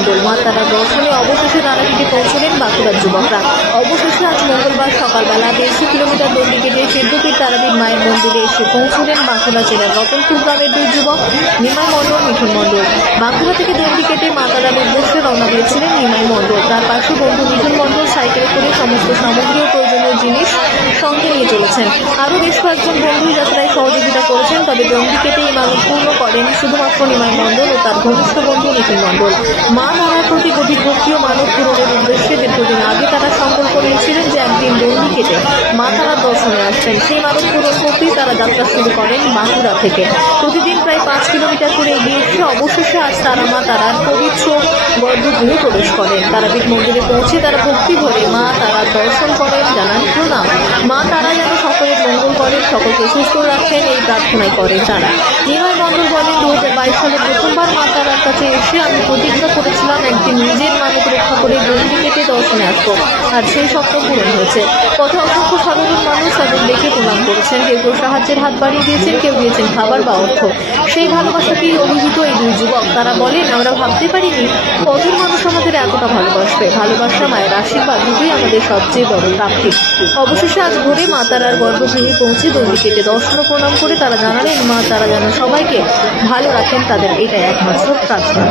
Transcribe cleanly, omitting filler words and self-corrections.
মণ্ডল। মা তারার দর্শনে অবশেষে তারাপীঠে পৌঁছলেন বাঁকুড়ার যুবকরা। অবশেষে আজ মঙ্গলবার সকালবেলা 150 কিলোমিটার দণ্ডি কেটে সিদ্ধপীঠ তারাপীঠ মায়ের মন্দিরে এসে পৌঁছলেন বাঁকুড়া জেলার রতনপুর গ্রামের দুই যুবক নিমাই মণ্ডল, মিঠুন মণ্ডল। বাঁকুড়া থেকে দণ্ডি কেটে মা তারার উদ্দেশ্যে রওনা দিয়েছিলেন নিমাই মণ্ডল। তার পাশে বন্ধু মিঠুন মণ্ডল সাইকেলে করে সমস্ত সামগ্রী ও প্রয়োজনীয় জিনিস সঙ্গে নিয়ে চলেছেন। আরও বেশ কয়েকজন বন্ধু যাত্রায় সহযোগিতা করেছেন। তবে দণ্ডি কেটে এই মানত পূর্ণ করেন শুধুমাত্র নিমাই মণ্ডল ও তার ঘনিষ্ঠ বন্ধু মিঠুন মণ্ডল। মা তারার প্রতি গভীর ভক্তি ও মানত পূরণের উদ্দেশ্যে দীর্ঘদিন আগে তারা সংকল্প নিয়েছিলেন যে একদিন দণ্ডি কেটে মা তারার দর্শনে আসবেন। সেই মানত পূরণ করতেই তারা যাত্রা শুরু করেন বাঁকুড়া থেকে। প্রতিদিন প্রায় 5 কিলোমিটার করে এগিয়ে এসে অবশেষে আজ তারা মা তারার পবিত্র গর্ভগৃহে প্রবেশ করেন। তারাপীঠ মন্দিরে পৌঁছে তারা ভক্তি ভরে মা তারার দর্শন করেন, জানান প্রণাম। মা তারা যেন সকলের মঙ্গল করেন, সকলকে সুস্থ রাখেন, এই প্রার্থনাই করেন তারা। নিমাই মণ্ডল বলেন, 2022 সালে প্রথমবার মা তারার কাছে এসে আমি প্রতিজ্ঞা করেছিলাম একদিন নিজের মানত রক্ষা করে দণ্ডি কেটে দর্শনে আসবো, আর সেই স্বপ্ন পূরণ হয়েছে। পথে অসংখ্য সাধারণ মানুষ তাদের দেখে প্রণাম করেছেন, কেউ কেউ সাহায্যের হাত বাড়িয়ে দিয়েছেন, কেউ দিয়েছেন খাবার বা অর্থ। সেই ভালোবাসাকেই অভিহিত এই দুই যুবক। তারা বলেন, আমরা ভাবতে পারিনি কজন মানুষ আমাদের এতটা ভালোবাসবে। ভালোবাসা, মায়ের আশীর্বাদ দুটোই আমাদের সবচেয়ে বড় প্রাপ্তি। অবশেষে আজ ভোরে মা তারার গর্ভগৃহে পৌঁছে দণ্ডি কেটে দর্শন ও প্রণাম করে তারা জানালেন মা তারা যেন সবাইকে ভালো রাখেন, তাদের এটাই একমাত্র প্রার্থনা।